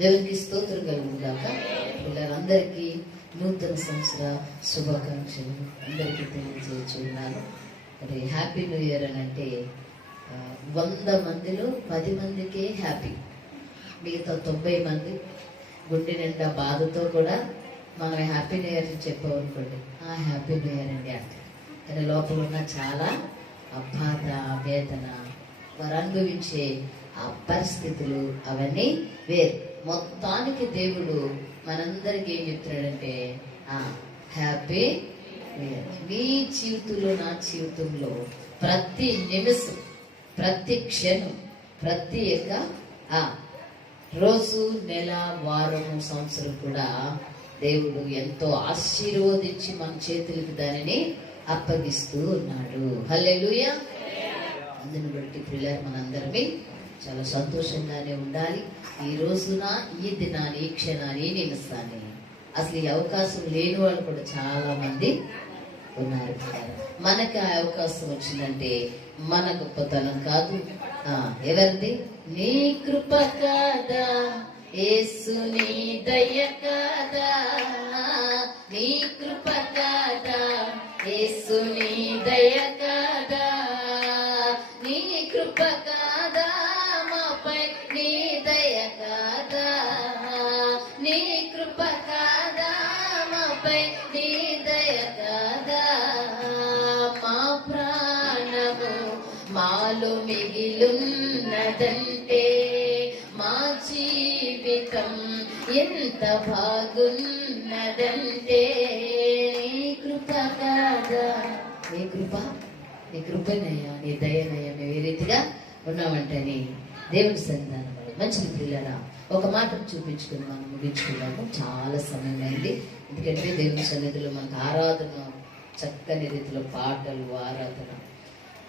దేవునికి స్తోత్రం కలుగును గాక. పిల్లలందరికీ నూతన సంవత్సర శుభాకాంక్షలు అందరికీ తెలియజేస్తున్నాను. మరి హ్యాపీ న్యూ ఇయర్ అని అంటే 100 మందిలో 10 మందికే హ్యాపీ, మిగతా 90 మంది గుండె నిండా బాధతో కూడా మనం హ్యాపీ న్యూ ఇయర్ చెప్పామనుకోండి, హ్యాపీ న్యూ ఇయర్ అండి అంటే. కానీ లోపల ఉన్న చాలా బాధ, వేదన, వారు అనుభవించే ఆ పరిస్థితులు అవన్నీ వేరు. మొత్తానికి దేవుడు మనందరికీ ఏం చెప్తున్నాడంటే హ్యాపీ న్యూ ఇయర్. నీ జీవితంలో, నా జీవితంలో ప్రతి నిమిషం, ప్రతి క్షణం, ప్రతి రోజు, నెల, వారము, సంవత్సరం కూడా దేవుడు ఎంతో ఆశీర్వదించి మన చేతులకి దానిని అప్పగిస్తూ ఉన్నాడు. హల్లెలూయా. అందుని బట్టి పిల్లలు మనందరమే చాలా సంతోషంగానే ఉండాలి. ఈ రోజున, ఈ దినాన్ని, ఈ క్షణాన్ని, ఈ నిమిషాన్ని అసలు ఈ అవకాశం లేని వాళ్ళు కూడా చాలా మంది ఉన్నారు. మనకి ఆ అవకాశం వచ్చిందంటే మన గొప్పతనం కాదు, ఎవరిది? నీ కృప కాదా, యేసు నీ దయ కాదా, నీ కృప కాదా, యేసు నీ దయ కాదా, నీ కృప కాదా, మాపై నీ దయ కాదా, నీ కృప కాదా, మాపై నీ దయ కాదా, మా ప్రాణము మాలో మిగిలున్నదంటే మా జీవితం ఎంత బాగున్నదంటే నీ కృప కాదా. నీ కృప, నీ కృపనయ్యా, నీ దయనయ్యా, మేము ఏ రీతిగా ఉన్నామంటని దేవుని సంతానం. మంచిది పిల్లరా, ఒక మాట చూపించుకుని మనం ముగించుకున్నాము. చాలా సమయం అయింది. ఎందుకంటే దేవుని సన్నిధిలో మనకు ఆరాధన, చక్కని రీతిలో పాటలు, ఆరాధన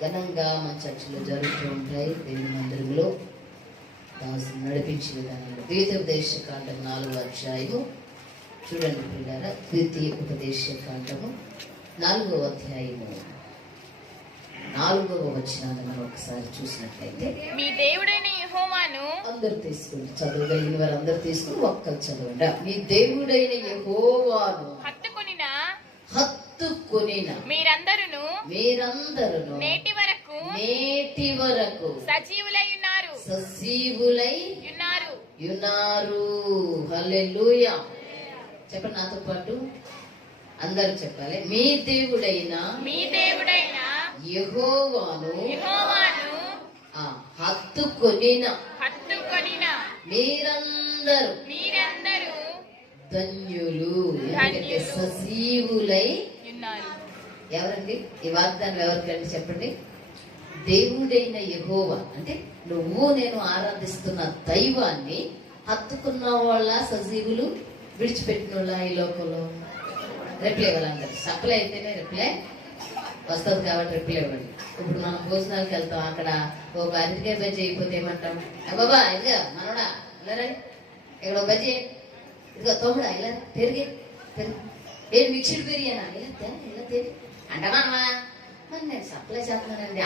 ఘనంగా మన చర్చలో జరుగుతూ ఉంటాయి. దేవుని మందిరంలో దాసులు నడిపించే విధానంలో ద్వితీయోపదేశ కాండం 4వ అధ్యాయము చూడండి పిల్లరా. ద్వితీయోపదేశ కాండము 4వ అధ్యాయము 4వ వచనాన్ని మనం ఒకసారి చూసినట్లయితే, మీ దేవుడైన యెహోవాను, అందరూ తీసుకుని చదవగలిగిన వారు అందరూ తీసుకుని ఒక్కరు చదవండి. మీ దేవుడైన యెహోవాను హత్తుకొనిన మీరందరూ నేటి వరకు సజీవులై ఉన్నారు. హల్లెలూయా. చెప్పండి నాతో పాటు అందరూ చెప్పాలి. మీ దేవుడైన యెహోవాను హత్తుకొనిన మీరందరూ ధన్యులు, ఎందుకంటే సజీవులై ఉన్నారు. ఎవరండి ఈ వాగ్దానం? ఎవరికండి చెప్పండి? దేవుడైన యెహోవా అంటే నువ్వు నేను ఆరాధిస్తున్న దైవాన్ని హత్తుకున్న వాళ్ళ, సజీవులు, విడిచిపెట్టిన వాళ్ళ ఈ లోకంలో? రిప్లై ఇవ్వాలందరూ. సప్లై అయితేనే రిప్లై వస్తుంది కాబట్టి రిప్లై ఇవ్వండి. ఇప్పుడు మనం భోజనాలకు వెళ్తాం, అక్కడ ఒక అరటికాయ బజ్జీ అయిపోతే ఏమంటాం? బాబా ఇదిగా మనోడా ఇలా రండి, ఇక్కడ బజ్జీ, ఇదిగో తమ్ముడా ఇలా పెరిగి ఏం మిక్స్డ్ బిర్యానా ఇలా తిని అంటామా? మరి నేను సప్లై చేస్తున్నానండి.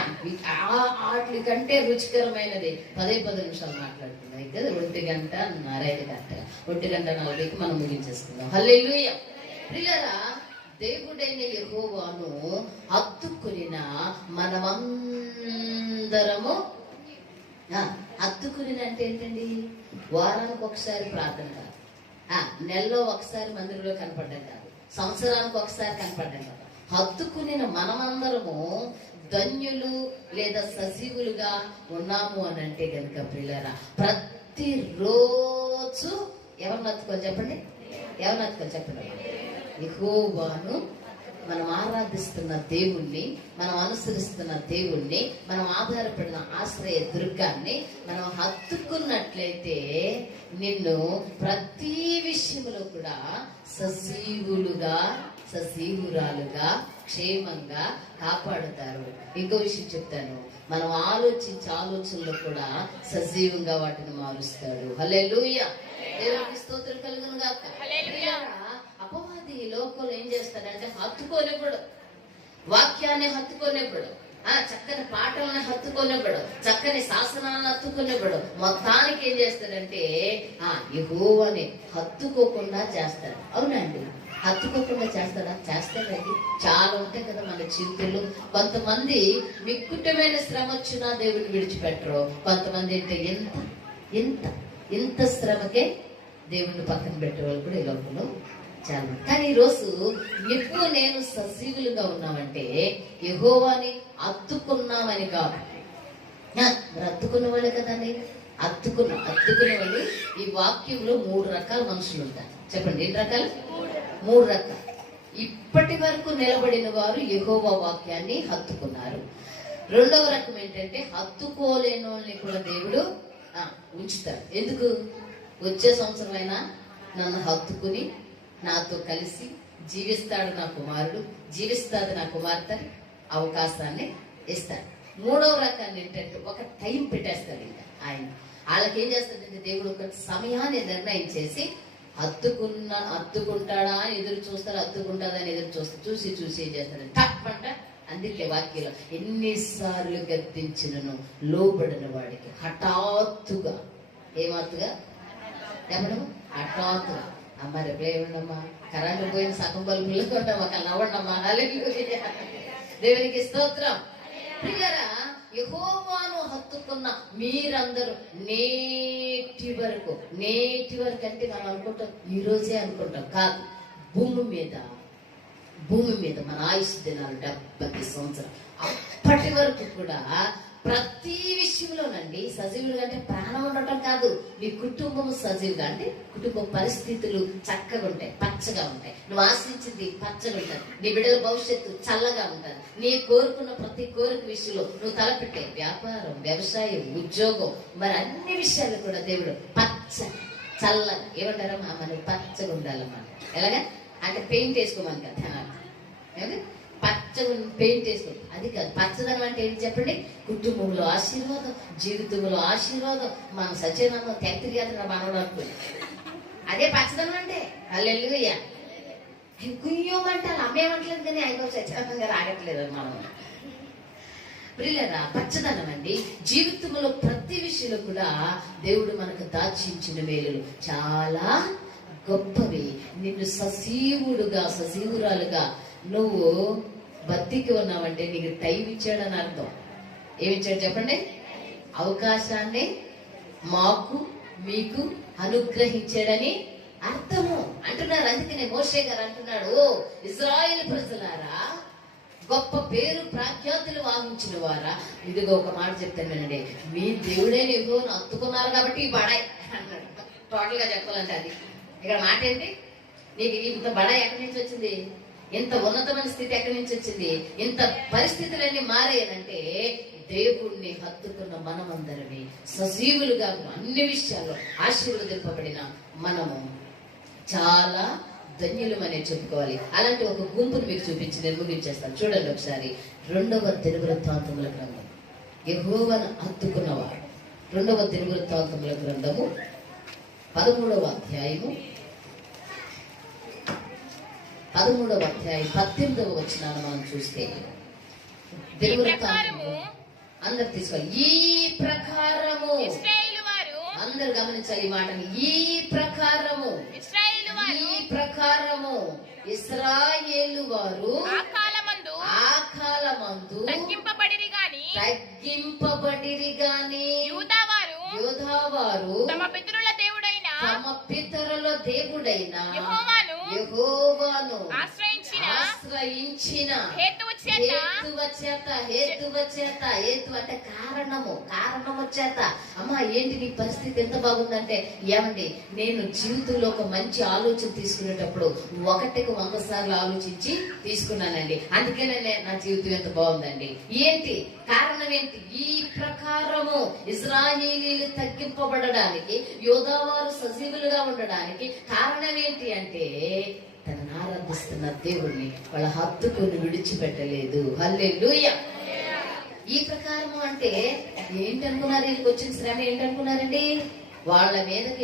వాటి కంటే రుచికరమైనది 10 నిమిషాలు మాట్లాడుతున్నాం. అయితే 1 గంట 5 గంటల 1 గంట 40కి మనం ముగించేసుకుందాం. హల్లెలూయా. ప్రియులారా, దేవుడైన యెహోవాను హత్తుకొనిన మనమందరము. హత్తుకొనిన అంటే ఏంటండి? వారానికి ఒకసారి ప్రార్థన కాదు, నెలలో ఒకసారి మందిరంలో కనపడ్డం కాదు, సంవత్సరానికి ఒకసారి కనపడ్డం కాదు. హత్తుకునిన మనమందరము ధన్యులు లేదా సజీవులుగా ఉన్నాము అని అంటే కనుక ప్రియులారా, ప్రతిరోజు ఎవరిని హత్తుకోవాలి చెప్పండి? ఎవరిని హత్తుకోవాలి చెప్పండి? యెహోవాను, మనం ఆరాధిస్తున్న దేవుణ్ణి, మనం అనుసరిస్తున్న దేవుణ్ణి, మనం ఆధారపడిన ఆశ్రయ దుర్గాన్ని మనం హత్తుకున్నట్లయితే నిన్ను ప్రతి విషయంలో కూడా సజీవులుగా, సజీవురాలుగా, క్షేమంగా కాపాడుతారు. ఇంకో విషయం చెప్తాను, మనం ఆలోచించే ఆలోచనలో కూడా సజీవంగా వాటిని మారుస్తాడు. హల్లెలూయా. దేవునికి స్తోత్రం కలుగును గాక. అపవాది ఈ లోకంలో ఏం చేస్తాడంటే హత్తుకోనివ్వడు, వాక్యాన్ని హత్తుకోనివ్వడు, చక్కని పాటలను హత్తుకొనివ్వడు, చక్కని శాసనాలను హత్తుకొనివ్వడు. మొత్తానికి ఏం చేస్తాడంటే యెహోవాని హత్తుకోకుండా చేస్తాడు. అవునండి, హత్తుకోకుండా చేస్తాడా? చేస్తాడండి. చాలా ఉంటాయి కదా మన జీవితంలో. కొంతమంది మిక్కుటమైన శ్రమ వచ్చినా దేవుడిని విడిచిపెట్టరు. కొంతమంది అంటే ఇంత శ్రమకే దేవుడిని పక్కన పెట్టే వాళ్ళు కూడా ఈ లోకంలో చాలా. కానీ ఈరోజు ఎక్కువ నేను సజీవులుగా ఉన్నామంటే యెహోవాని హత్తుకున్నామని కాదు. మరి హత్తుకున్న వాళ్ళే కదండి. హత్తుకునే వాళ్ళు ఈ వాక్యంలో 3 రకాల మనుషులు ఉంటారు. చెప్పండి, ఎన్ని రకాలు? 3 రకాలు. ఇప్పటి వరకు నిలబడిన వారు యెహోవా వాక్యాన్ని హత్తుకున్నారు. రెండవ రకం ఏంటంటే హత్తుకోలేని వాళ్ళని కూడా దేవుడు ఉంచుతాడు. ఎందుకు? వచ్చే సంవత్సరం అయినా నన్ను హత్తుకుని నాతో కలిసి జీవిస్తాడు నా కుమారుడు, జీవిస్తాడు నా కుమార్తె, అవకాశాన్ని ఇస్తాడు. మూడవ రకాన్ని ఏంటంటే ఒక టైం పెట్టేస్తాడు. ఇంకా ఆయన వాళ్ళకి ఏం చేస్తాడంటే దేవుడు ఒక సమయాన్ని నిర్ణయం చేసి హత్తుకుంటాడా అని ఎదురు చూస్తారు, హత్తుకుంటాదని ఎదురు చూస్తారు. చూసి ఏం చేస్తాడు? టప్ అంట. అందుకే వాక్యంలో ఎన్నిసార్లు గద్దించినను లోబడిన వాడికి హఠాత్తుగా, ఏమాత్తుగా చెప్పడము, హఠాత్తుగా. అమ్మ రేపు ఏమండమ్మా, కరెంటు పోయిన సగం బల్బులు కొట్టమ్మా, నవ్వండమ్మా. హల్లెలూయా, దేవునికి స్తోత్రం. ప్రియులారా, యెహోవాను హత్తుకున్న మీరందరూ నేటి వరకు అంటే మనం అనుకుంటాం ఈ రోజే అనుకుంటాం కాదు. భూమి మీద మన ఆయుష్ దినాలు 70 సంవత్సరాలు. అప్పటి వరకు కూడా ప్రతి విషయంలోనండి సజీవులుగా అంటే ప్రాణం ఉండటం కాదు, నీ కుటుంబం సజీవుగా అంటే కుటుంబ పరిస్థితులు చక్కగా ఉంటాయి, పచ్చగా ఉంటాయి. నువ్వు ఆశించింది పచ్చగా ఉంటుంది, నీ బిడ్డల భవిష్యత్తు చల్లగా ఉంటుంది. నీ కోరుకున్న ప్రతి కోరిక విషయంలో నువ్వు తలపెట్టే వ్యాపారం, వ్యవసాయం, ఉద్యోగం, మరి అన్ని విషయాలు కూడా దేవుడు చల్లగా ఏమంటారమ్మా, మనకి పచ్చగా ఉండాలన్నమాట. ఎలాగా అంటే పెయింట్ వేసుకోమని కదా, పచ్చగా పెయింట్ వేసుకో. అది కాదు పచ్చదనం అంటే ఏంటి చెప్పండి? కుటుంబంలో ఆశీర్వాదం, జీవితంలో ఆశీర్వాదం. మన సత్యనామం తెక్తి గారు మనవడానికి అదే పచ్చదనం అంటే. హల్లెలూయా. కుయ్యోమంటే అమ్మేమంటలేదు కానీ ఆయన సత్యనామం గారు ఆగట్లేదు మనం. ప్రియులారా, పచ్చదనం అండి. జీవితంలో ప్రతి విషయంలో కూడా దేవుడు మనకు దాచించిన మేలులు చాలా గొప్పవి. నిన్ను సజీవురాలుగా నువ్వు బతికి ఉన్నావంటే నీకు టైం ఇచ్చాడని అర్థం. ఏమిచ్చాడు చెప్పండి? అవకాశాన్ని మాకు మీకు అనుగ్రహించాడని అర్థము అంటున్నారు. అందుకనే మోషే గారు అంటున్నాడు, ఇశ్రాయేలు ప్రజలారా, గొప్ప పేరు ప్రఖ్యాతులు వాగించిన వారా, ఇదిగో ఒక మాట చెప్తాను వినండి. మీ దేవుడే యెహోవాను హత్తుకున్నారు కాబట్టి ఈ బడాయి అన్నాడు. టోటల్ గా చెప్పాలంటే అది ఇక్కడ మాట ఏంటి? నీకు ఇంత బడాయి ఎక్కడి నుంచి వచ్చింది? ఇంత ఉన్నతమైన స్థితి ఎక్కడి నుంచి వచ్చింది? ఇంత పరిస్థితులన్నీ మారాయనంటే దేవుణ్ణి హత్తుకున్న మనమందరినీ సజీవులుగా అన్ని విషయాల్లో ఆశీర్వదింపబడిన మనము చాలా ధన్యులమనే చెప్పుకోవాలి. అలాంటి ఒక గుంపును మీకు చూపించి నేను ముగించేస్తాను. చూడండి ఒకసారి 2వ దినవృత్తాంతముల గ్రంథం. యెహోవాను హత్తుకున్నవాడు. 2వ దినవృత్తాంతముల గ్రంథము 13వ అధ్యాయము 18వ వచనాన్ని మనం చూస్తే అందరు తీసుకోవాలి. ఈ ప్రకారము అందరు గమనించాలి ఈ మాటని. ఈ ప్రకారము ఇశ్రాయేలు వారు ఆ కాలమందు తగ్గింపబడిరి గాని యూదావారు తమ పితరుల దేవుడైన యెహోవాను ఆశ్రయించిన హేతువు అంటే కారణము చేత. అమ్మా ఏంటి నీ పరిస్థితి ఎంత బాగుందంటే, ఏమండి నేను జీవితంలో ఒక మంచి ఆలోచన తీసుకునేటప్పుడు 1కి 100 సార్లు ఆలోచించి తీసుకున్నానండి. అందుకనే నా జీవితం ఎంత బాగుందండి. ఏంటి కారణం ఏంటి? ఈ ప్రకారము ఇశ్రాయేలీయులు తగ్గింపబడడానికి, యోధావారు సజీవులుగా ఉండడానికి కారణం ఏంటి అంటే తనను ఆరాధిస్తున్న దేవుణ్ణి వాళ్ళ హత్తుకుని విడిచిపెట్టలేదు. హల్లెలూయా. ఈ ప్రకారము అంటే ఏంటనుకున్నారు? వీళ్ళకి వచ్చిన శ్రమ ఏంటనుకున్నారండి? వాళ్ళ మీదకి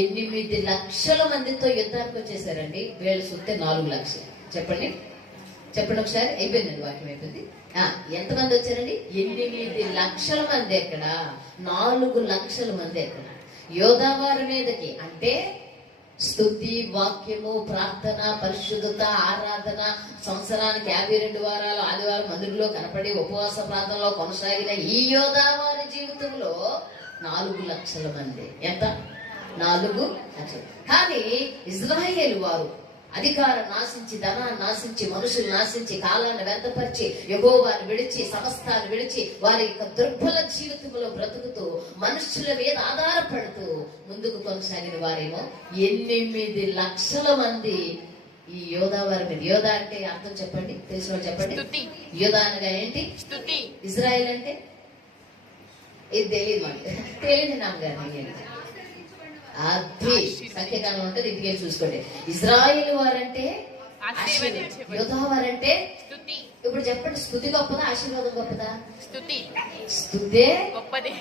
8 లక్షల మందితో యుద్ధానికి వచ్చేసారండి. వీళ్ళు సుత్తే 4 లక్షలు. చెప్పండి, చెప్పండి ఒకసారి. అయిపోయిందండి, వాక్యం అయిపోయింది. ఎంతమంది వచ్చారండి? 8 లక్షల మంది ఎక్కడ? 4 లక్షల మంది ఎక్కడ? యోధావారి మీదకి అంటే స్తుతి, వాక్యము, ప్రార్థన, పరిశుద్ధత, ఆరాధన, సంవత్సరానికి 52 వారాలు ఆదివారం మందిరంలో కనపడి ఉపవాస ప్రార్థనలో కొనసాగిన ఈ యోధావారి జీవితంలో 4 లక్షల మంది. ఎంత? 4 లక్షలు. కానీ ఇజ్రాయేలు వారు అధికారం నాశించి, ధనాన్ని నాశించి, మనుషులు నాశించి, కాలాన్ని వ్యర్థపరిచి, యెహోవాను విడిచి, సమస్తాన్ని విడిచి, వారి యొక్క దుర్బల జీవితంలో బ్రతుకుతూ మనుషుల మీద ఆధారపడుతూ ముందుకు కొనసాగిన వారేమో 8 లక్షల మంది ఈ యోధా వారి మీద. యోధా అంటే అర్థం చెప్పండి, తెలిసిన వాళ్ళు చెప్పండి. యోధా అనగా ఏంటి? ఇజ్రాయెల్ అంటే ఇది తెలియదు మనకి, తెలియదు నాన్నగారు. అది సంఖ్యాకాలం ఉంటుంది, ఇంటికి చూసుకోండి. ఇజ్రాయేల్ వారంటే యోధా వారంటే. ఇప్పుడు చెప్పండి, స్తుతి గొప్పదా ఆశీర్వాదం గొప్పదా? స్తుతే గొప్పదే.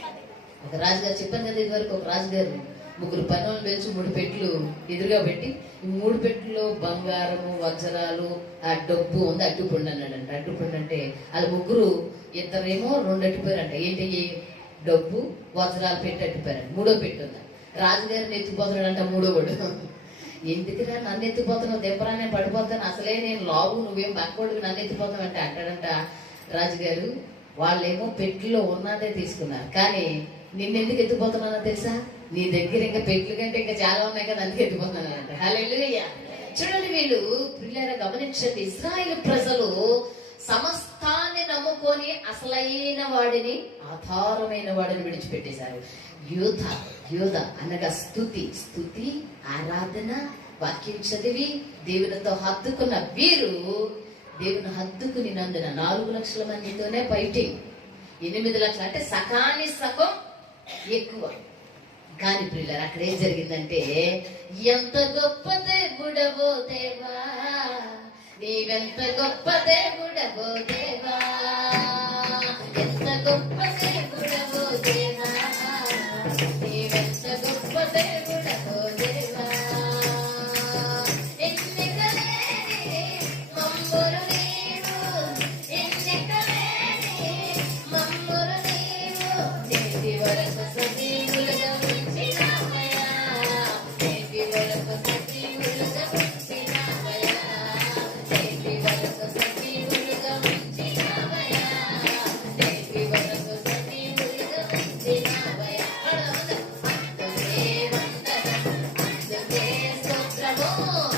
ఒక రాజుగారు చెప్పాను కదా ఇది వరకు, ఒక రాజుగారు 3 పనులను పెంచి 3 పెట్టెలు ఎదురుగా పెట్టి, ఈ 3 పెట్టెల్లో బంగారము, వజ్రాలు, ఆ డబ్బు ఉంది, అట్టుపండు అన్నాడంట. అట్టుపండు అంటే వాళ్ళు 3, ఇద్దరేమో 2 అట్టిపోయారంట. ఏంటి? డబ్బు, వజ్రాలు పెట్టి అట్టిపోయారంట. 3వ పెట్టు ఉంది. రాజుగారిని ఎత్తిపోతున్నాడంట 3వాడు. ఎందుకురా నన్ను ఎత్తిపోతున్నావు, దెబ్బరానే పడిపోతాను, అసలే నేను లావు, నువ్వేం బక్కడికి నన్ను ఎత్తిపోతావు అంటే అంటాడంట రాజుగారు. వాళ్ళేమో పెట్టెలో ఉన్నదే తీసుకున్నారు, కానీ నిన్నెందుకు ఎత్తిపోతున్నానో తెలుసా? నీ దగ్గర ఇంకా పెట్టెల కంటే ఇంకా చాలా ఉన్నాయి కదా, అందుకే ఎత్తిపోతున్నానంట. హల్లెలూయా. చూడండి, వీళ్ళు పిల్లరా గమనించండి, ఇశ్రాయేలు ప్రజలు సమస్తాన్ని నమ్ముకొని అసలైన వాడిని, ఆధారమైన వాడిని విడిచిపెట్టేశారు. యోధ అనగా స్తుతి, ఆరాధన, వాక్యం చదివి దేవునితో హత్తుకున్న వీరు దేవుని హత్తుకుని నందున 4 లక్షల మందితోనే ఫైటింగ్. 8 లక్షలు అంటే సకాని సగం ఎక్కువ. కాని ప్రియులారా, అక్కడ ఏం జరిగిందంటే, ఎంత గొప్ప దేవుడవో దేవా, నీవెంత గొప్ప దేవుడవో దేవా, ఎంత గొప్ప దేవుడవో దేవా, నీవెంత గొప్ప దేవుడవో దేవా, ఎన్నికలేని మమ్మురు నీవు, ఎన్నికలేని మమ్మురు నీవు, నేటి వరకు సజీవులుగా ఉంచినావయ్యా, నేటి వరకు సజీవులుగా ఉంచినావయ్యా, నేటి వరకు సజీవులుగా ఉంచినావయ్యా, నేటి వరకు సజీవులుగా ఉంచినావయ్యా. అందుకే వందనం, అందుకే స్తోత్రము,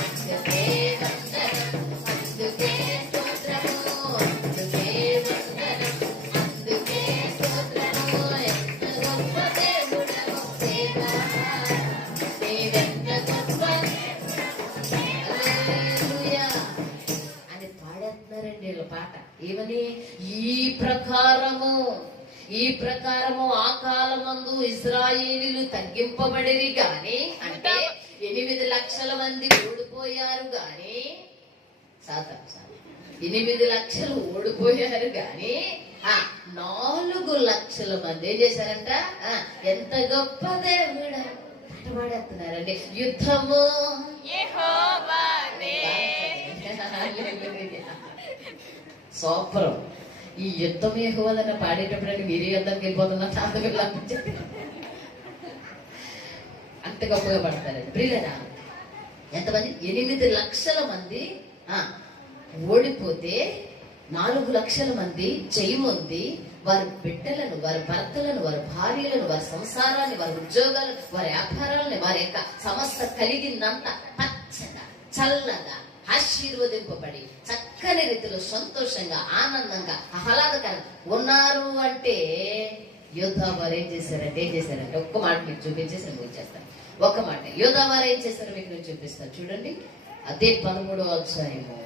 అందుకే వందనం, అందుకే స్తోత్రము, అందుకే వందనం, అందుకే స్తోత్రము. ఎంత గొప్ప దేవుడవో దేవా, నీవెంత గొప్ప. హల్లెలూయా అని పాడేస్తున్నారండి వీళ్ళ పాట. ఏమని? ఈ ప్రకారము ఆ కాలమందు ఇశ్రాయేలీయులు తగ్గింపబడిరి గాని, అంటే 8 లక్షల మంది ఓడిపోయారు గాని, 8 లక్షలు ఓడిపోయారు గాని 4 లక్షల మంది ఏం చేశారంట? ఎంత గొప్ప దేవుడు పాడేస్తున్నారండి. యుద్ధము యెహోవాదే. సూపరం. ఈ యుద్ధం యెహోవాదన్న పాడేటప్పుడు మీరే యుద్ధానికి వెళ్ళిపోతున్నారు, అంత గొప్పగా పడతారండి. ప్రియులరా, ఎంతమంది? 8 లక్షల మంది ఓడిపోతే 4 లక్షల మంది జయముంది. వారి బిడ్డలను, వారి భర్తలను, వారి భార్యలను, వారి సంసారాన్ని, వారి ఉద్యోగాలను, వారి వ్యాపారాలని, వారి యొక్క సమస్త కలిగిందంత పచ్చగా, చల్లగా, ఆశీర్వదింపబడి చక్కని రీతిలో సంతోషంగా, ఆనందంగా, ఆహ్లాదకరంగా ఉన్నారు. అంటే యోధా వారు ఏం చేశారంటే ఒక్క మాట మీకు చూపించేసి నేను వచ్చేస్తాను. ఒక మాట యోధా వారు ఏం చేశారో మీకు నేను చూపిస్తాను. చూడండి, అదే 13వ అధ్యాయము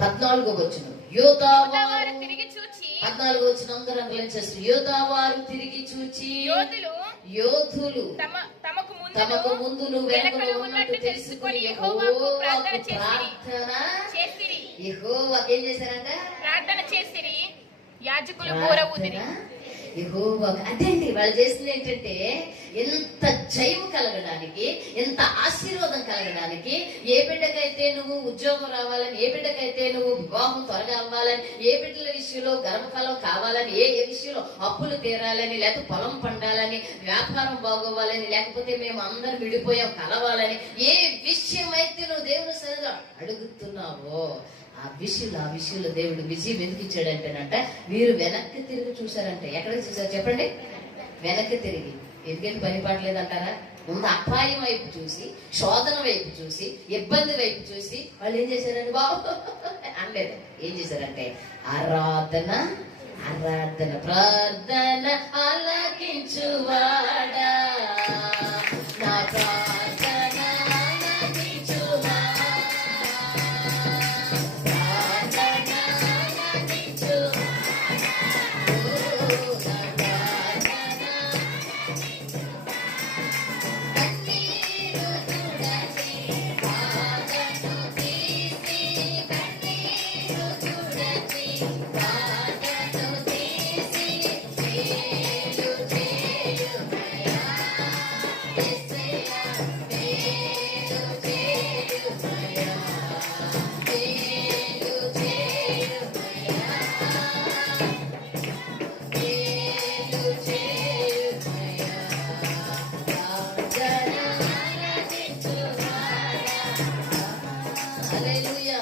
14వ వచనం. యోధా వారు తిరిగి చూచి, 14వ వచనం అందరూ అండర్లైన్ చేస్తారు. యోధా వారు తిరిగి చూచి, యోధులు తమకు ముందును వెనుకను ఉన్నట్టు తెలుసుకొని యెహోవాకు ప్రార్థన చేసిరి. యెహోవాకు ఏం చేశారంట? ప్రార్థన చేసిరి. యాజకులు బూర ఊదిరి. యెహోవా. అదేంటి వాళ్ళు చేసింది ఏంటంటే, ఎంత జయము కలగడానికి, ఎంత ఆశీర్వాదం కలగడానికి, ఏ బిడ్డకైతే నువ్వు ఉద్యోగం రావాలని, ఏ బిడ్డకైతే నువ్వు వివాహం త్వరగా అవ్వాలని, ఏ బిడ్డల విషయంలో గర్భఫలం కావాలని, ఏ విషయంలో అప్పులు తీరాలని, లేకపోతే పొలం పండాలని, వ్యాపారం బాగోవాలని, లేకపోతే మేము అందరం విడిపోయాం కలవాలని, ఏ విషయం అయితే నువ్వు దేవుని సరిగా అడుగుతున్నావో ఆ విషయంలో దేవుడు విజయం ఎందుకు ఇచ్చాడంటేనంట, వీరు వెనక్కి తిరిగి చూశారంటే. ఎక్కడికి చూశారు చెప్పండి? వెనక్కి తిరిగి. ఎందుకంటే పని పాటలేదంటారా? ముందు అపాయం వైపు చూసి, శోధన వైపు చూసి, ఇబ్బంది వైపు చూసి వాళ్ళు ఏం చేశారండి బాబు అనలేదు. ఏం చేశారంటే ఆరాధన ప్రార్థన ఆలకించువాడా, నా ప్రార్థన ఆలకించువాడా, ప్రార్థన ఆలకించువాడా, ఓ నా ప్రార్థన. కన్నీరు తుడచి బాధను తీసి, కన్నీరు తుడచి బాధను తీసి, మేలు చేయుమయ్యా యేసయ్యా, మేలు చేయుమయ్యా, మేలు చేయుమయ్యా, మేలు చేయుమయ్యా, ప్రార్థన ఆలకించువాడా. హల్లెలూయా.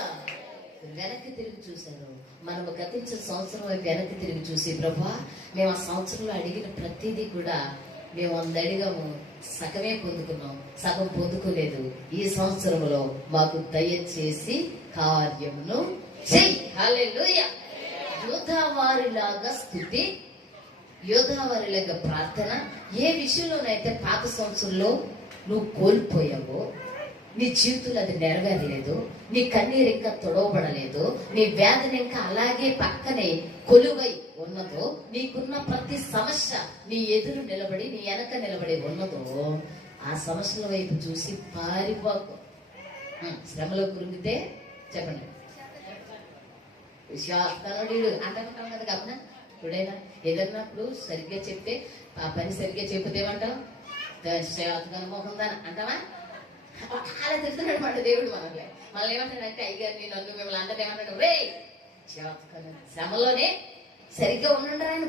వెనక్కి తిరిగి చూశారు. మనం గతించిన సంవత్సరం వైపు వెనక్కి తిరిగి చూసి, ప్రభా మేము ఆ సంవత్సరంలో అడిగిన ప్రతిదీ కూడా మేము అడిగాము, సగమే పొందుకున్నాం, సగం పొందుకోలేదు. ఈ సంవత్సరంలో మాకు దయచేసి కార్యమును చెయ్యి. హల్లెలూయా. యోధావారిలాగా స్థుతి, యోధావారిలాగా ప్రార్థన. ఏ విషయంలోనైతే పాత సంవత్సరంలో నువ్వు కోల్పోయావో, నీ జీవితంలో అది నెరవేరలేదు, నీ కన్నీరు ఇంకా తొడవబడలేదు, నీ వేదన ఇంకా అలాగే పక్కనే కొలువై ఉన్నదో, నీకున్న ప్రతి సమస్య నీ ఎదురు నిలబడి, నీ వెనక నిలబడి ఉన్నదో, ఆ సమస్యల వైపు చూసి పారిపోకు. శ్రమలో కురిగితే చెప్పండి, విశ్వాసనుడు అంటాం కదా కావున. ఇప్పుడైనా ఏదన్నప్పుడు సరిగ్గా చెప్తే, ఆ పని సరిగ్గా చెప్తే ఏమంటాం? మోహం దాని అంటావా? అలా తిడుతున్నాడు అన్నమాట దేవుడు మనల్ని. మనల్ని ఏమంటాడంటే, అయ్యారు నన్ను మిమ్మల్ని అందరూ ఏమంటాడు, రే శ్రమలోనే సరిగ్గా ఉండండి అని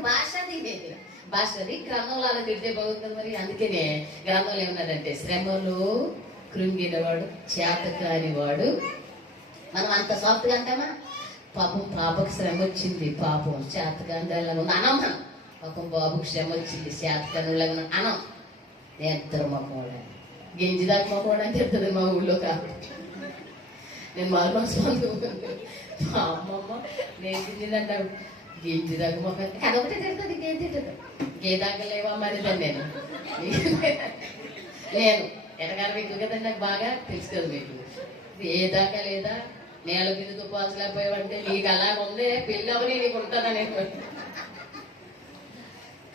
భాషది గ్రంథంలో అలా తిడితే బాగుంటుంది. మరి అందుకనే గ్రంథంలో ఏమన్నాడంటే, శ్రమలో కృంగినవాడు చేత కానివాడు. మనం అంత సాఫ్ట్గా అంటామా? పాపకు శ్రమ వచ్చింది, పాపం చేతకాండాలను అనం. మనం పాపం బాబుకు శ్రమ వచ్చింది, చేతకానులాగా అనం. నేత్ర మొక్కవాడు, గెంజిదాకా మొక్కవాడు అని చెప్తుంది మా ఊళ్ళో. కాబట్టి నేను మారుమాసం మా అమ్మమ్మ నేర్పించిందంటారు, గెంజిదాకా మొక్క అదొకటే తిడుతుంది, ఇంకేం తింటుంది. గేదాకా లేవా మరి నేను ఎనగారు మీకు కదండి, నాకు బాగా తెలుసు కదా మీకు. ఏ దాకా లేదా నేల బిందుతో పోసలేకపోయావంటే నీకు అలాగ ఉంది, పెళ్ళవని నీకు ఉంటుందని.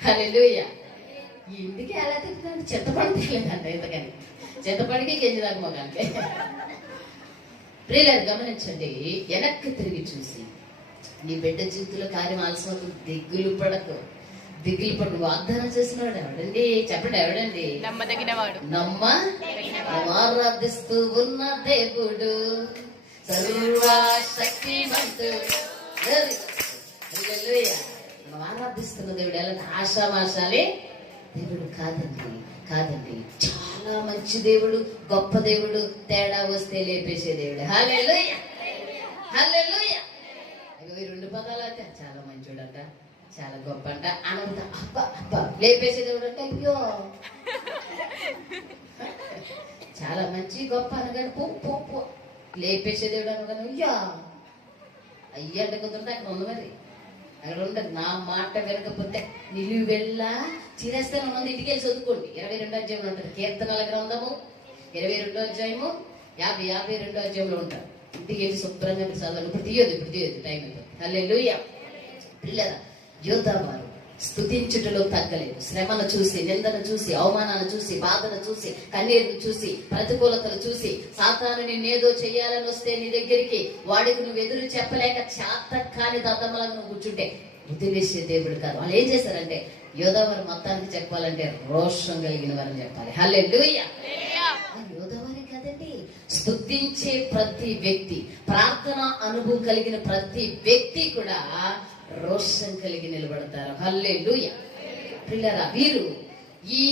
హల్లెలూయా. ఇంటికి ఎలా తింటున్నాను? చింతపడి తెలియదంట, ఎందుకని చింతపడికి గెంజిదాకా మొగానికి. ప్రియులారు గమనించండి, వెనక్కి తిరిగి చూసి నీ బిడ్డ జీవితంలో కార్యం ఆలస్యం దిగులు పడకు. వాగ్దానం చేసినవాడు ఎవడండి చెప్పండి? ఎవడండి? నమ్మదగినవాడు. ఆరాధిస్తూ ఉన్న దేవుడు, సర్వశక్తిమంతుడు. మనం ఆరాధిస్తున్న దేవుడు ఎలా ఆశామాశాలే దేవుడు కాదండి. చాలా మంచి దేవుడు, గొప్ప దేవుడు. తేడా వస్తే లేపేసే దేవుడు. హల్లెలూయా. హల్లెలూయా. ఈ రెండు పదాలు అయితే చాలా మంచోడు అంట, చాలా గొప్ప అంట అనంత. అబ్బా లేపేసే దేవుడు అంటే అయ్యో చాలా మంచి గొప్ప అనగానే పో లేపేసే దేవుడు అనగానే అయ్యా అంటే కుదరదు. అక్కడ ఉంది, మరి అక్కడ ఉండదు. నా మాట వినకపోతే నిలువు వెళ్ళా చిరేస్తాను ఉన్నది. ఇంటికి వెళ్ళి చదువుకోండి. 22వ అధ్యాయంలో ఉంటుంది. కీర్తనల గ్రంథము 22వ అధ్యాయము 52వ అధ్యాయంలో ఉంటారు. ఇంటికి వెళ్ళి శుభ్రంగా చదవాలి. ఇప్పుడు తీయదు టైం అయిపోతుంది. హల్లెలూయా. పిల్లరా, యోధావారు స్తుతించుటలో తగ్గలేదు. శ్రమను చూసి, నిందను చూసి, అవమానాన్ని చూసి, బాధను చూసి, కన్నీరును చూసి, ప్రతికూలతలు చూసి, సాతాను నిన్నేదో చెయ్యాలని వస్తే నీ దగ్గరికి వాడికి నువ్వు ఎదురు చెప్పలేక చేత కాని దద్దమ్మలాగా నువ్వు కూర్చుంటే వదిలేసే దేవుడు కాదు. వాళ్ళు ఏం చేశారంటే యోధావారి మొత్తానికి చెప్పాలంటే రోషం కలిగిన వారని చెప్పాలి. హల్లెలూయా. యోధావారి కాదండి, స్తుతించే ప్రతి వ్యక్తి, ప్రార్థన అనుభవం కలిగిన ప్రతి వ్యక్తి కూడా రోషం కలిగి నిలబడతారు. హల్లెలూయా. ప్రియులారా, వీరు ఈ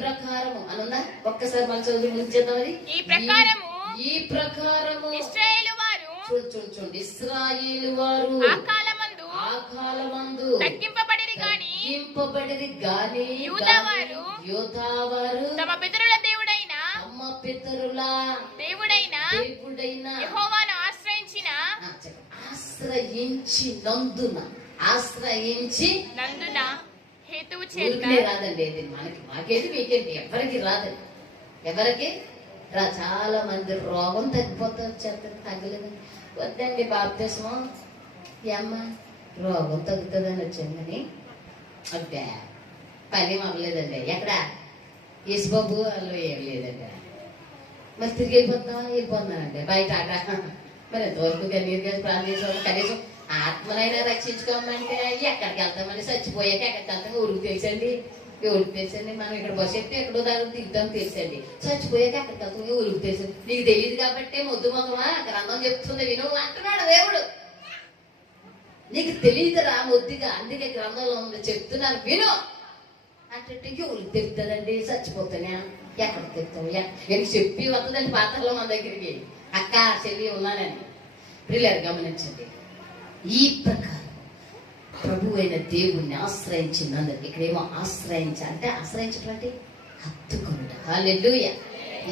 ప్రకారము అనుందా? ఒక్కసారి మన చదువు ముంచేద్దాం. అది ఈ ప్రకారము చూడండి, ఇశ్రాయేలు వారు ఆ కాలమందు తగ్గింపబడిరి గాని యూదావారు తమ పితరుల దేవుడైన యెహోవాను ఆశ్రయించినందున హేతువు చేత రాదండి. ఇది మాకేంటి మీకేంటి ఎవరికి రాదండి. ఎవరికి చాలా మంది రోగం తగ్గిపోతారు, చెప్తారు తగ్గలేదు వద్దండి బాప్తిస్మం అమ్మ రోగం తగ్గుతుందని వచ్చాను కానీ అబ్బా పని అవ్వలేదండి. ఎక్కడ యేసుబాబు వాళ్ళు ఏం లేదండి. మరి తిరిగి వెళ్ళిపోతున్నానండి బయట ఆట. మరి ఎంతవరకు కన్నీరు చేసి ప్రార్థించాము. కనీసం ఆత్మనైనా రక్షించుకోమంటే ఎక్కడికి వెళ్తామని చచ్చిపోయాక ఎక్కడికి వెళ్తాం ఊరికి తెలుసండి. ఊరికి తెలుసండి. మనం ఇక్కడ బస్సు ఎక్కితే ఎక్కడో దాని దిగుతాం తెలుసండి. చచ్చిపోయాక ఎక్కడికి వెళ్తాం ఊరికి తెలుసు. నీకు తెలియదు కాబట్టి మొద్దు మొదమా గ్రంథం చెప్తుంది విను అంటున్నాడు దేవుడు. నీకు తెలియదురా మొద్దుగా, అందుకే గ్రంథంలో ఉంది చెప్తున్నాను విను అంటే ఊరికి తెలుస్తుందండి. చచ్చిపోతానే ఎక్కడికి తెలుస్తావు எனக்கு చెప్పి వస్తుందండి పాత్రలో మన దగ్గరికి అక్క చెల్లి ఉన్నానని. ప్రియులారా గమనించండి, ఈ ప్రకారం ప్రభు అయిన దేవుణ్ణి ఆశ్రయించినందుకు ఇక్కడేమో ఆశ్రయించాలంటే ఆశ్రయించడం అంటే హత్తుకొనుట. హల్లెలూయా.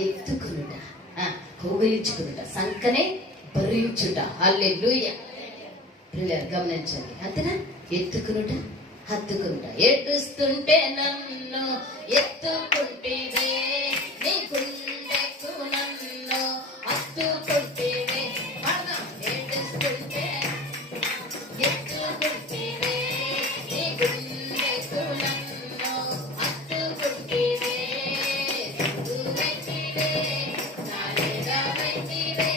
ఎత్తుకొనుట, కౌగిలించుకునుట, సంకనే భరించుట. హల్లెలూయా. ప్రియులారా గమనించండి, అంతేనా? ఎత్తుకునుట, హత్తుకునుట. ఏడుస్తుంటే నన్ను ఎత్తుకుంటేవే, నీ గుండెకు నన్ను హత్తుకుంటేవే. ఏడుస్తుంటే ఎత్తుకుంటేవే, నీ గుండెకు నన్ను హత్తుకుంటేవే. ఎత్తువైతివే, నా నీడవైతివే,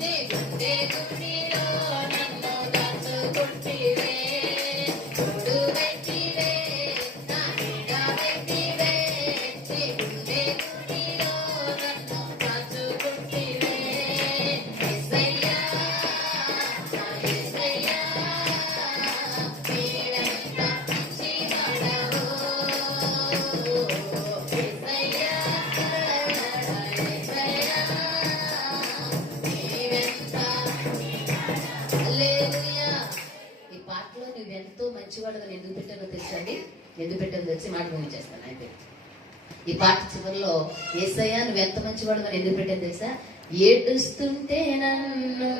నీ గుండె గుండిలో నన్ను దాచుకుంటేవే. ఈ పాటలో నువ్వు ఎంతో మంచివాడుగా ఎందుకు పెట్టానో తెలుసండి. ఎందుకు పెట్టానో తెలిసి మాట భూమి చేస్తాను అయితే. ఈ పాట చివరిలో యేసయ్యా నువ్వు ఎంత మంచివాడుగా ఎందుకు పెట్టాను తెలుసా? ఏడుస్తుంటే నన్ను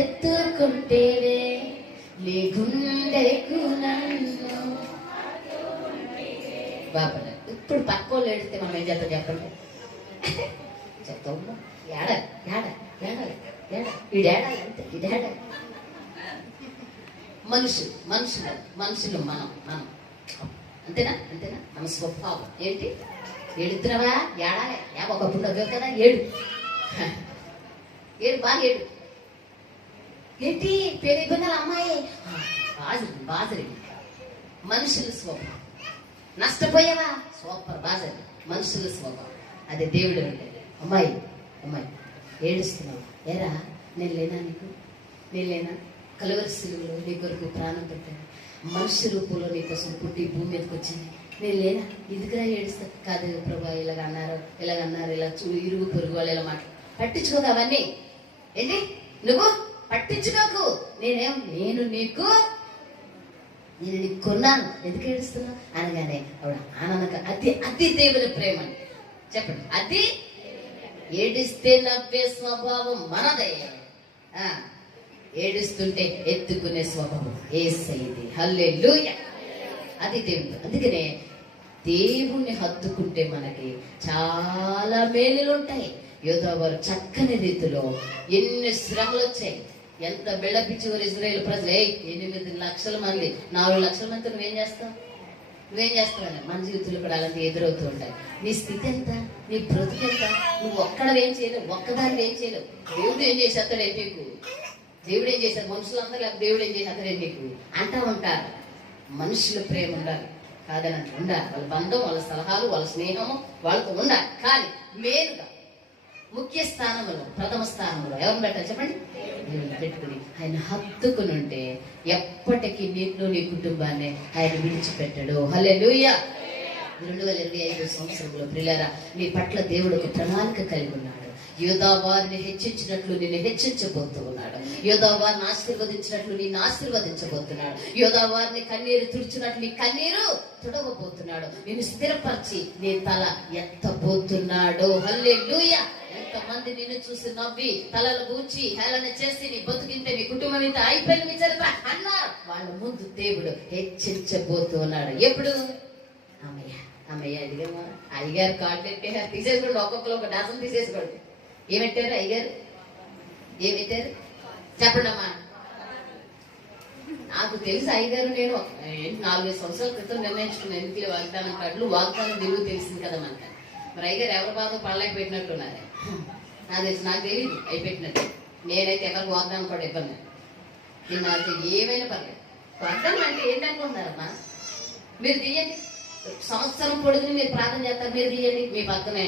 ఎత్తుకుంటేవే, నీ గుండెకు నన్ను. బాబా ఇప్పుడు పక్కోళ్ళు ఏడిస్తే మనం ఏం చేస్తాం చెప్పండి? చెప్తాము ఏడాలి ఏడాలి ఏడాలి ఏడా ఈడేడాలి అంతే ఈడేడాలి. మనుషులు మనం అంతేనా? మన స్వభావం ఏంటి? ఏడుతున్నావా? ఏడాలి. ఒకప్పుడు అదే కదా ఏడు బాగా ఏడు. ఏంటి పేరు ఇబ్బంది అమ్మాయి బాజరి. మనుషుల స్వభావం. నష్టపోయావా? సూపర్ బాజరి. మనుషుల స్వభావం. అదే దేవుడు అంటే అమ్మాయి ఏడుస్తున్నావు. ఏరా నేను లేనా నీకు? నేను లేనా? కలువరి శిలువలో నీ కొరకు ప్రాణం పెట్టాను. మనుష్య రూపంలో నీ కోసం పుట్టి భూమి మీదకి వచ్చింది. నేను లేనా? ఎందుకురా ఏడుస్తా? కాదు ప్రభా ఇలాగన్నారు ఇలా ఇరుగు పొరుగు వాళ్ళు ఇలా పట్టించుకోక అవన్నీ ఏంటి? నువ్వు పట్టించుకోకు. నేను నీకు కొన్నాను. ఎందుకు ఏడుస్తున్నావు అనగానే ఆవిడ ఆనందంగా అది దేవుని ప్రేమ అని చెప్పండి. అది ఏడిస్తే నవ్వే స్వభావం మనదే. ఏడుస్తుంటే ఎత్తుకునే స్వభావం యేసయ్యది. హల్లెలూయా. అది దేవుడు. అందుకనే దేవుణ్ణి హత్తుకుంటే మనకి చాలా మేలులు ఉంటాయి. యోధావారు చక్కని రీతిలో ఎన్ని శ్రమలు వచ్చాయి, ఎంత బిళ్ళపిచ్చేవారు ఇజ్రాయేల్ ప్రజలు. 8 లక్షల మంది, 4 లక్షల మందితో నువ్వేం చేస్తావు? మన జీవితంలో కూడా అలాంటి ఎదురవుతూ ఉంటాయి. నీ స్థితి ఎంత, నీ బ్రతుకు ఎంత, నువ్వు ఒక్కడవేం చేయలేవు, ఒక్కదాన్ని ఏం చేయలేవు. దేవుడు ఏం చేసేస్తాడే నీకు, దేవుడు ఏం చేశాడు, మనుషులందరూ దేవుడు ఏం చేసేస్తాడే నీకు అంటా ఉంటారు. మనుషుల ప్రేమ ఉండాలి కాదని అంటే ఉండాలి, వాళ్ళ బంధం, వాళ్ళ సలహాలు, వాళ్ళ స్నేహము వాళ్ళతో ఉండాలి. కానీ మేలుగా ముఖ్య స్థానంలో, ప్రథమ స్థానంలో ఎవరు పెట్టాలి చెప్పండి? దేవుని పెట్టుకుని ఆయన హత్తుకుని ఉంటే ఎప్పటికీ నిన్ను నీ కుటుంబాన్ని ఆయన విడిచిపెట్టాడు. హల్లెలూయా. 2025 సంవత్సరంలో ప్రియులారా, నీ పట్ల దేవుడు ఒక ప్రణాళిక కలిగి ఉన్నాడు. యోధా వారిని హెచ్చించినట్లు నిన్ను హెచ్చించబోతూ ఉన్నాడు. యోధా వారిని ఆశీర్వదించినట్లు నిన్ను ఆశీర్వదించబోతున్నాడు. యోధా వారిని కన్నీరు తుడిచినట్లు నీ కన్నీరు తుడవబోతున్నాడు. నిన్ను స్థిరపరిచి నీ తల ఎత్తబోతున్నాడు. హల్లెలూయా. ఎంతమంది నిన్ను చూసి నవ్వి తలలు గూర్చి హేళన చేసి నీ బతుకింతే, నీ కుటుంబం ఇంత అయిపోయింది మీ చరిత్ర అన్నారు. వాళ్ళ ముందు దేవుడు హెచ్చించబోతున్నాడు. ఎప్పుడు? అమ్మయ్య అడిగామా? అయ్యగారు కార్డు పెట్టారు, తీసేసుకోండి. ఒక్కొక్కరు ఒక డాసం తీసేసుకోండి. ఏమెట్టారు అయ్యగారు? ఏమెట్టారు చెప్పండి అమ్మా. నాకు తెలుసు అయ్యగారు, నేను 4-5 సంవత్సరాల క్రితం నిర్ణయించుకున్న ఎందుకు వాగ్దానం కార్డులు, వాగ్దానం విలువ తెలిసింది కదా మనకి. మరి అయ్యగారు ఎవరి బాధ పడలేక పెట్టినట్టున్నారు. నాకు తెలియదు అయి పెట్టినట్టు. నేనైతే ఎవరికి వాగ్దానం కూడా ఇవ్వను. నేను నాకు ఏమైనా పర్లేదు. వాగ్దానం అంటే ఏంటనుకుంటున్నారమ్మా? మీరు తీయండి, సంవత్సరం పొడుగుని మీరు ప్రార్థన చేస్తారు, మీరు తీయండి. మీ పక్కనే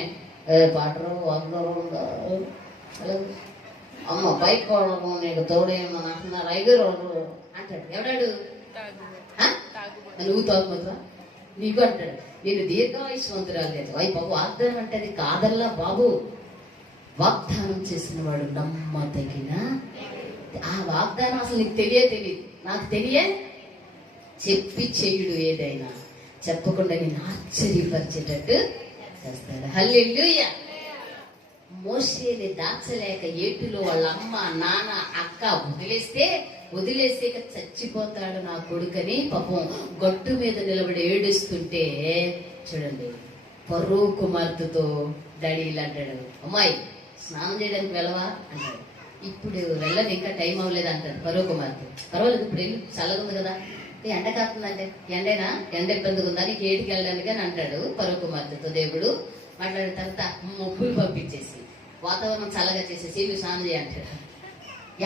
పాటరు వాగ్దానం అమ్మ బైక్ వాడము నీకు తోడేమని అంటున్నారు. అయ్యగారు అంటాడు. ఎవడాడు? నువ్వు తాగుతుందా నీకు అంటాడు. నేను దీర్ఘాయుష్వంతురాలు లేదు. బాబు వాగ్దానం అంటే అది కాదల్లా బాబు. వాగ్దానం చేసిన వాడు నమ్మదగిన. ఆ వాగ్దానం అసలు నీకు తెలియదు, నాకు చెప్పి చెయ్యుడు. ఏదైనా చెప్పకుండా నేను ఆశ్చర్యపరిచేటట్టు చేస్తాడు. హల్లెలూయా. మోషేని దాచలేక ఏటిలో వాళ్ళ అమ్మ, నాన్న, అక్క వదిలేస్తే చచ్చిపోతాడు నా కొడుకని పాపం గట్టు మీద నిలబడి ఏడుస్తుంటే చూడండి, ఫరో కుమార్తెతో డాడీ ఇలా అంటాడు, అమ్మాయి స్నానం చేయడానికి వెళ్ళవా అంటాడు. ఇప్పుడు వెళ్ళని, ఇంకా టైం అవ్వలేదు అంటాడు ఫరో కుమార్తె. పర్వాలేదు ఇప్పుడు వెళ్ళి చల్లగా ఉంది కదా. ఎండ కాస్తుందంటే ఎండేనా, ఎండ ఇబ్బందిగా ఉందా నీకు ఏటికి వెళ్ళడానికి అని అంటాడు ఫరో కుమార్తెతో. దేవుడు మాట్లాడిన తర్వాత మబ్బులు పంపించేసి వాతావరణం చల్లగా చేసేసి నువ్వు స్నానం చేయంటాడు.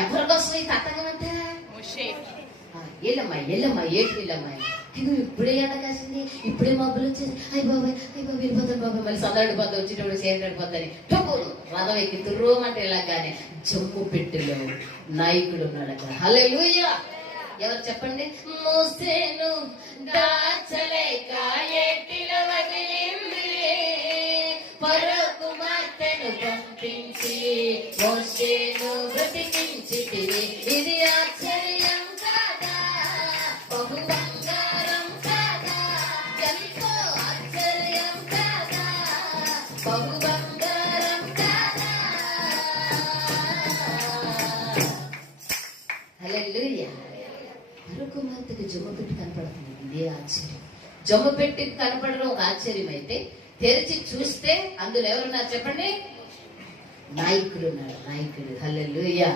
ఎవరికోసం ఈ కట్టంగా అంటే ఎల్లమ్మా ఏటి వెళ్ళమ్మాయి, నువ్వు ఇప్పుడే ఎండ కాసింది, ఇప్పుడే మబ్బులు వచ్చేసి అయ్యి బాబాయ్ వెళ్ళిపోతాను బాబాయ్, మళ్ళీ సదడిపోతా వచ్చేటప్పుడు చేరడిపోతాని రథం ఎక్కి తుర్రోమంటే ఇలాగానే జమ్ము పెట్టెలో నాయకుడు ఉన్నాడు అక్కడ. హల్లెలూయా. ఎవరు చెప్పండి? మోసేను దాచలేక ఏటిలో వదిలింది, ఫరో కుమార్తెను పంపించి మోసేను బ్రతికించితివి. ఇది ఆశ్చర్యం కాదా, బహు బంగారం కాదా, ఎంతో ఆశ్చర్యం కాదా, బహు బంగారం కాదా. హల్లెలూయా. ఫరో కుమార్తెకి జమ్మ పెట్టి కనపడుతుంది, ఇదే ఆశ్చర్యం. జమ్మ పెట్టి కనపడడం ఒక ఆశ్చర్యం అయితే, తెరిచి చూస్తే అందులో ఎవరున్నారు చెప్పండి? నాయకుడు ఉన్నాడు, నాయకుడు. హల్లెలూయా.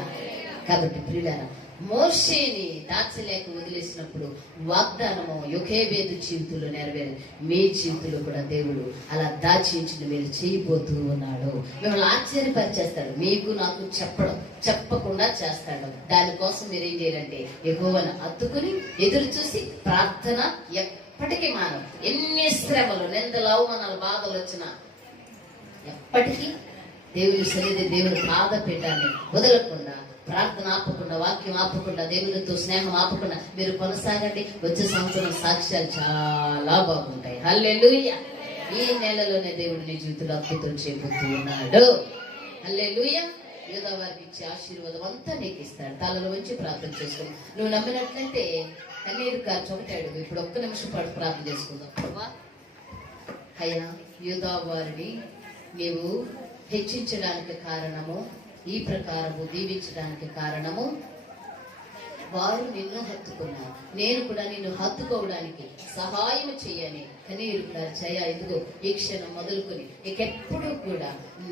కాబట్టి ప్రియులారా, మోషేని దాచలేక వదిలేసినప్పుడు వాగ్దానము యోకేబేదు జీవితంలో నెరవేరు. మీ జీవితంలో కూడా దేవుడు అలా దాచించిన మీరు చేయబోతూ ఉన్నాడు. మిమ్మల్ని ఆశ్చర్యపరిచేస్తాడు. మీకు నాకు చెప్పకుండా చేస్తాడు. దానికోసం మీరు ఏం చేయాలంటే యెహోవాను హత్తుకుని ఎదురు చూసి ప్రార్థన ఎప్పటికీ మానవు. ఎన్ని శ్రమలు, నిందలు, అవమానాలు, బాధలు వచ్చినా ఎప్పటికీ దేవుని సన్నిధి, దేవుని పాద పీఠాన్ని వదలకుండా, ప్రార్థన ఆపకుండా, వాక్యం ఆపకుండా, దేవునితో స్నేహం ఆపకుండా మీరు కొనసాగండి. వచ్చే సంవత్సరం సాక్ష్యాలు చాలా బాగుంటాయి. హల్లెలూయా. ఈ నెలలోనే దేవుడు నీ జీవితంలో అద్భుతం చేయబోతూ ఉన్నాడు. హల్లెలూయా. యోధా వారికి ఇచ్చే ఆశీర్వాదం అంతా నీకు ఇస్తాడు. తలలో వచ్చి ప్రార్థన చేసుకుని నువ్వు నమ్మినట్లయితే కన్నీరు కార్చి ఒకటి అడుగు. ఇప్పుడు ఒక్క నిమిషం పాటు ప్రార్థన చేసుకుందాం. అయ్యా, యోధా వారిని నీవు హెచ్చించడానికి కారణము, ఈ ప్రకారము దీవించడానికి కారణము వారు నిన్ను హత్తుకున్నారు, నేను కూడా నిన్ను హత్తుకోవడానికి సహాయం చేయని కనీరు జయ. ఇదిగో ఈ క్షణం మొదలుకొని నీకెప్పుడు కూడా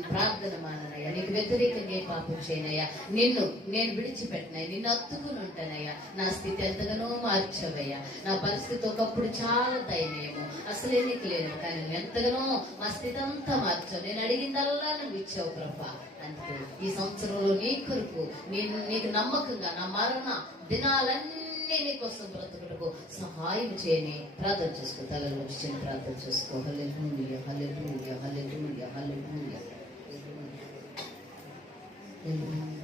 ప్రార్థన మాననయ్యా, నీకు వ్యతిరేకంగా ఏ పాపం చేయనయ్యా, నిన్ను నేను విడిచిపెట్టినయ్యా, నిన్ను హత్తుకుని ఉంటానయ్యా. నా స్థితి ఎంతగానో మార్చవయ్యా. నా పరిస్థితి ఒకప్పుడు చాలా దయనీయము, అసలే నీకు లేదు, కానీ నువ్వు ఎంతగానో మా స్థితి అంతా మార్చావు. నేను అడిగిందల్లా నువ్వు ఇచ్చావు ప్రభా. అందుకే ఈ సంవత్సరంలో నీ కొరకు నీకు నమ్మకంగా నా మరణ దినాలన్నీ నీకోసం బ్రతుకుటకు సహాయం చేయని ప్రార్థన చేసుకో. తలలో వచ్చి ప్రార్థన చేసుకో. హల్లెలూయా, హల్లెలూయా, హల్లెలూయా, హల్లెలూయా, హల్లెలూయా.